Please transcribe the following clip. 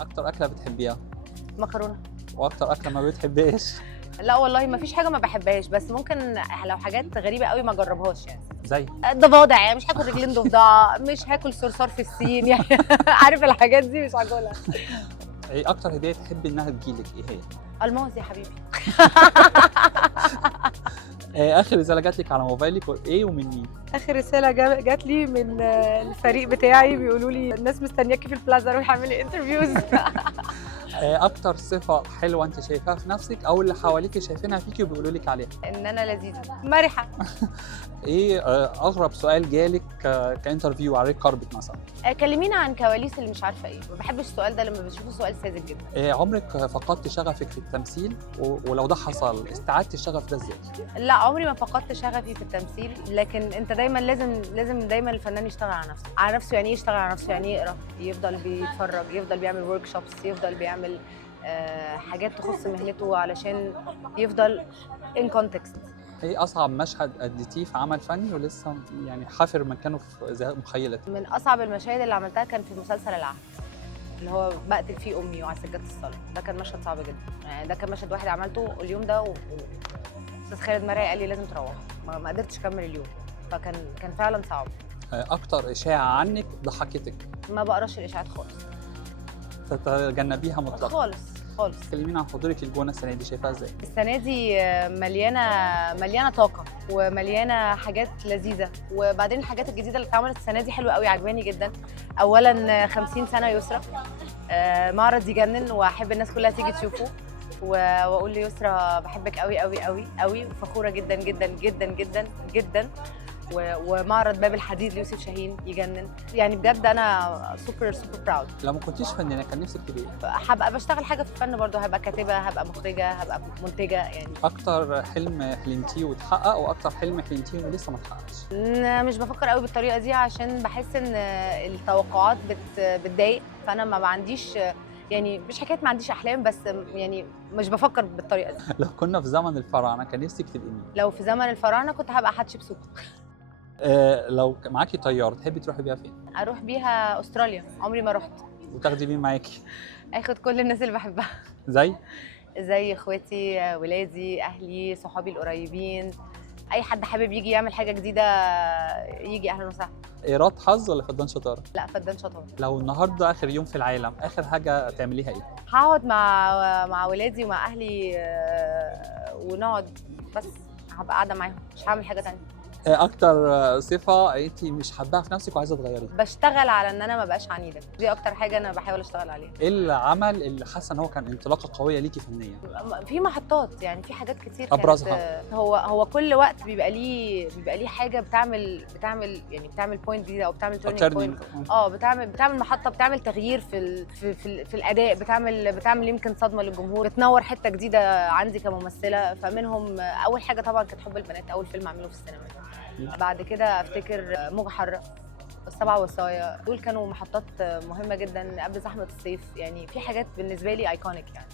اكتر اكله بتحبيها مكرونه. واكتر اكله ما بتحبيهاش؟ لا والله ما فيش حاجه ما بحبهاش، بس ممكن لو حاجات غريبه قوي ما اجربهاش يعني. زي ضفادع، يعني مش هاكل رجلين ضفدع، مش هاكل صرصار في السين يعني. عارف الحاجات دي مش هاكلها. ايه اكتر هديه تحبي انها تجيلك، ايه هي؟ الماس يا حبيبي. إيه اخر رساله جات لك على موبايلك ايه ومن مين؟ اخر رساله جات لي من الفريق بتاعي، بيقولوا لي الناس مستنياكي في البلازا، روحي اعملي انترفيوز. إيه اكتر صفه حلوه انت شايفاها في نفسك او اللي حواليك شايفينها فيكي وبيقولوا لك عليها؟ ان انا لذيذه مرحه. ايه اغرب سؤال جالك كانترفيو على ريد كاربت مثلا؟ كلمينا عن كواليس اللي مش عارفه ايه، ما بحبش السؤال ده، لما بشوفه سؤال ساذج جدا. إيه عمرك فقدت شغفك في التمثيل ولو ده حصل استعدت الشغف ده ازاي؟ لا عمري ما فقدت شغفي في التمثيل، لكن انت دايما لازم دايما الفنان يشتغل على نفسه يعني ايه يشتغل على نفسه، يعني ايه يقرا، يفضل بيتفرج، يفضل بيعمل ورك شوبس، يفضل بيعمل حاجات تخص مهنته علشان يفضل ان كونتكست. ايه اصعب مشهد اديتيه في عمل فني ولسه يعني حافر مكانه في مخيلتك؟ من اصعب المشاهد اللي عملتها كان في مسلسل العهد، اللي هو بقتل فيه امي وعلى سجاده الصلاه. ده كان مشهد صعب جدا يعني، ده كان مشهد واحد عملته اليوم ده استاذ خالد مرعي قال لي لازم تروح، ما قدرتش اكمل اليوم، فكان فعلا صعب. اكتر اشاعه عنك ضحكتك؟ ما بقراش الاشاعات خالص تتجنبيها مطلقا؟ خالص. كلمينا عن حضورك الجونه السنه دي، شايفاها ازاي؟ السنه دي مليانه طاقه ومليانه حاجات لذيذه، وبعدين الحاجات الجديده اللي اتعملت السنه دي حلوه قوي، عجباني جدا. اولا 50 سنه يسرا، معرض يجنن واحب الناس كلها تيجي تشوفه، واقول ليسرا بحبك قوي قوي قوي قوي، وفخوره جدا جدا جدا جدا جدا. ومعرض باب الحديد ليوسف شاهين يجنن، يعني بجد انا سوبر براود. لو ما كنتيش فنانه كان نفسك تبقي ايه؟ هبقى بشتغل حاجه في الفن برضه، هبقى كاتبه، هبقى مخرجه، هبقى منتجه يعني. اكتر حلم حلمتيه واتحقق واكتر حلم حلمتيه ولسه ما اتحققش؟ مش بفكر قوي بالطريقه دي، عشان بحس ان التوقعات بتضايق، فانا ما عنديش يعني، مش حكايه ما عنديش احلام، بس يعني مش بفكر بالطريقه دي. لو كنا في زمن الفراعنه كان نفسك تبقي مين؟ لو في زمن الفراعنه كنت هبقى حتشبسوت. لو معاكي طياره تحبي تروحي بيها فين؟ اروح بيها استراليا، عمري ما رحت. وتاخدي مين معاكي؟ اخد كل الناس اللي بحبها. زي اخواتي، ولادي، اهلي، صحابي القريبين، اي حد حابب يجي يعمل حاجه جديده يجي، اهلا وسهلا. ايراد حظ ولا فدان شطاره؟ لا فدان شطاره. لو النهارده اخر يوم في العالم، اخر حاجه تعمليها ايه؟ هقعد مع ولادي ومع اهلي، ونقعد بس، هبقى قاعده معاهم، مش هعمل حاجه تانية. اكتر صفه انت مش حاباها في نفسك وعايزه تغيريها؟ بشتغل على ان انا ما بقاش عنيده، دي اكتر حاجه انا بحاول اشتغل عليها. ايه العمل اللي حاسه ان هو كان انطلاقه قويه ليكي فنيا؟ في محطات يعني، في في حاجات كتير ابرزها؟ هو كل وقت بيبقى ليه حاجه بتعمل بوينت جديده، او بتعمل تيرنينج بوينت. بتعمل محطه، بتعمل تغيير في الاداء، بتعمل يمكن صدمه للجمهور، بتنور حته جديده عندي كممثله. فمنهم اول حاجه طبعا كانت حب البنات، اول فيلم اعمله في السينما. بعد كده افتكر موجة حارة، السبع وصايا، دول كانوا محطات مهمه جدا قبل زحمه الصيف يعني. في حاجات بالنسبه لي ايكونيك يعني.